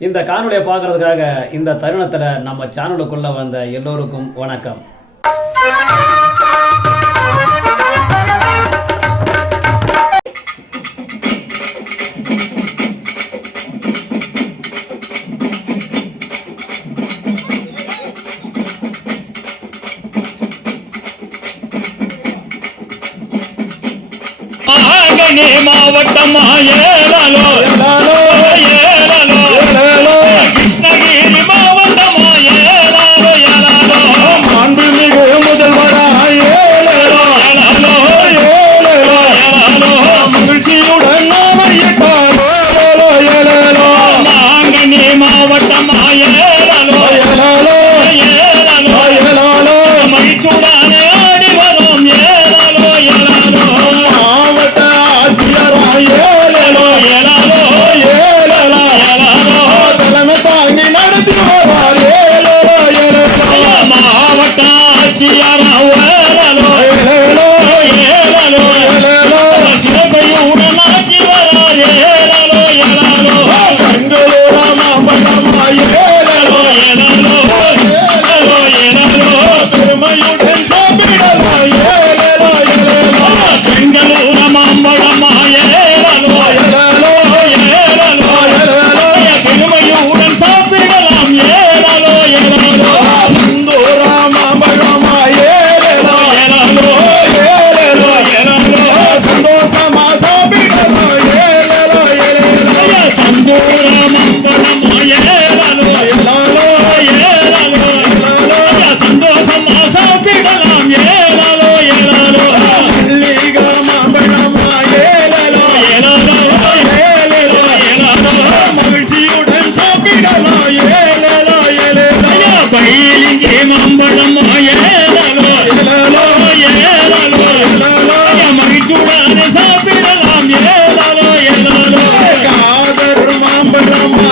இந்த காணொலியை பார்க்கறதுக்காக இந்த தருணத்தில் நம்ம சேனலுக்குள்ள வந்த எல்லோருக்கும் வணக்கம். மாவட்டமா ஏலாலோ ஏலாலோ கிருஷ்ணகிரி மாவட்டமா ஏலாலோ ஏலாலோ மாண்புமிகு முதல்வரா ஏலாலோ ஏலாலோ ஏலாலோ ஏலாலோ மகிழ்ச்சியுடன் நாமையிட்டாலோ ஏலாலோ மாங்கனி மாவட்டமா ஏலாலோ ஏலாலோ ஏலாலோ ஏலாலோ மகிழ்ச்சியுடன் ஆடி வரும் ஏலாலோ ஏலாலோ மாவட்ட ஆட்சியரா ஏலாலோ ஏலாலோ ஏலாலோ ஏலாலோ தலைமை தாங்கி நடத்தி வரார் ஏலாலோ ஏலாலோ மாவட்ட ஆட்சியரா ஏலாலோ ஏலாலோ ஏலாலோ ஏலாலோ சிறப்பையுடன் ஆட்சி வரார் ஏலாலோ ஏலாலோ பெங்களூரு மாவட்டமா ஏலாலோ ஏலாலோ ஏலாலோ ஏலாலோ பெருமையுடன் சாப்பிடலாம் ஏலாலோ ஏலாலோ பெங்களூரு மாவட்டமா ஏலாலோ ஏலாலோ ஏலாலோ ஏலாலோ பெருமையுடன் சாப்பிடலாம் ஏலாலோ ஏலாலோ சுந்தூரா மாவட்டமா ஏலாலோ ஏலாலோ ஏலாலோ ஏலாலோ சந்தோஷமா சாப்பிடலாம் ஏலாலோ ஏலாலோ சந்தூரா மாவட்டமா ஏலாலோ ஏலாலோ ஏலாலோ ஏலாலோ சந்தோஷமா சாப்பிடலாம் ஏலாலோ ஏலாலோ மல்லிகா மாவட்டமா ஏலாலோ ஏலாலோ ஏலாலோ ஏலாலோ மகிழ்ச்சியுடன் சாப்பிடலாம் ஏலாலோ ஏலாலோ பயிலிங்கி மாம்பழமா ஏலாலோ ஏலாலோ ஏலாலோ ஏலாலோ மகிழ்ச்சியுடன் சாப்பிடலாம் ஏலாலோ ஏலாலோ காதர் மாம்பழமா